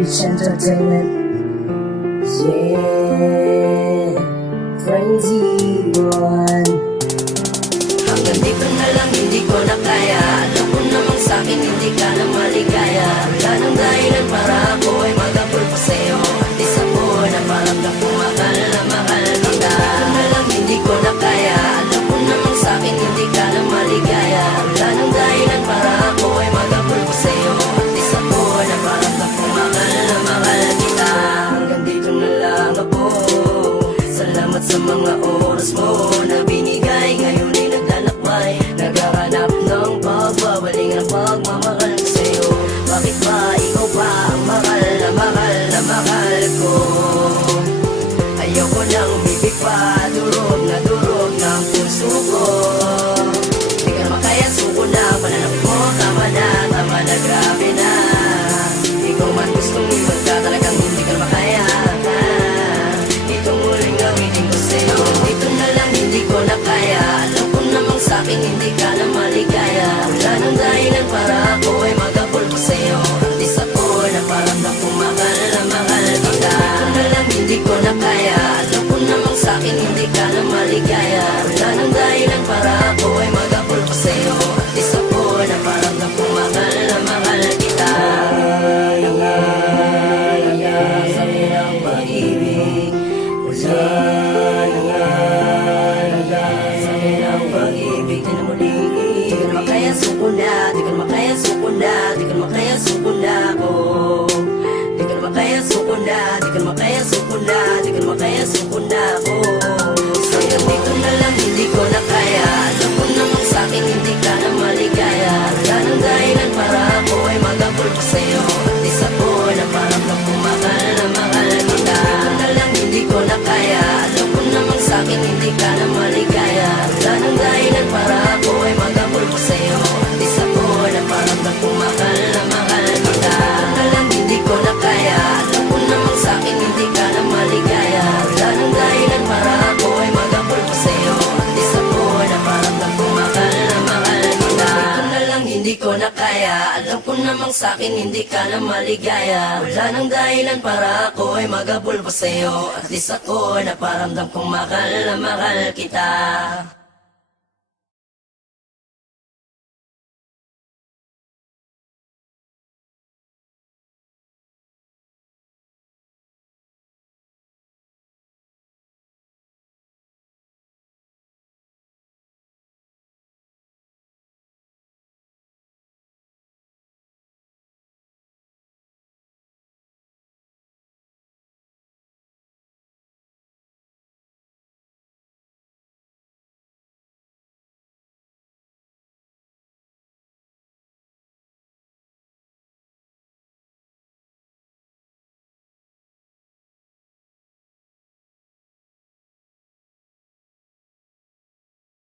Beach Entertainment. Yeah, Frenzy Boy. Hanggang dito na lang, hindi ko na kaya. Alam ko namang sa'kin hindi ka na maligaya. Wala nang dahilan para ako ay mag-abol pa sa'yo. At isa ko na parang mahal na mahal kita. Dito na lang, hindi ko na kaya. Alam ko namang sa'kin hindi ka na maligaya. Wala nang dahilan para ako ay mag-abol pa sa'yo. At isa ko na parang mahal na mahal kita. Hanggang dito na lang ako. Salamat sa mga oras mo na binigay. Ngayon ay naglalakbay, naghahanap ng pagbabaling ng pagmamahal ko sa'yo. Bakit ba ikaw pa ang mahal na mahal na mahal ko? Ayoko nang bibig pa, durog ng puso ko. Di ka naman kaya suko na, pananap mo, tama na, grabe na. Ikaw man gustong iwan ka, talagang hindi ka naman kaya. Itong muling gamitin ko sa'yo. Dito na lang, hindi ko na kaya. Alam ko namang sa'kin hindi ka na maligaya. Wala nang dahilan para ako ay mag-abol pa sa'yo. At isa ko na parang mahal na mahal kita. Dito na lang, hindi ko na kaya. Alam ko namang sa'kin hindi ka na maligaya. Wala nang dahilan para ako ay mag-abol pa sa'yo. At isa ko na parang mahal na mahal kita. Sabi ng pag-ibig, sabi ng pag-ibig na muling. Di ka naman kaya suko na, di ka naman kaya suko na, di ka naman kaya suko na ako. Di ka naman kaya suko na, di ka naman kaya suko na, di ka naman kaya suko na ako. Hanggang dito na lang, hindi ko na kaya. Alam ko namang sa'kin hindi ka na maligaya. Wala nang dahilan para ako ay mag-abol pa sa'yo. At isa ko na parang mahal na mahal kita. Dito na lang, hindi ko na kaya. Alam ko namang sa'kin hindi ka na maligaya. Wala nang dahilan para ako ay mag-abol pa sa'yo. At isa ko na parang mahal na mahal kita. Dito na lang, hindi ko na kaya. Alam ko namang sa'kin hindi ka na maligaya. Wala nang dahilan para ako ay mag-abol pa sa'yo. At isa ko na parang mahal na mahal kita. Dito na lang, hindi ko na kaya. Alam ko namang sa'kin hindi ka na maligaya. Wala nang dahilan para ako ay mag-abol pa sa'yo. At isa ko na parang mahal na mahal kita.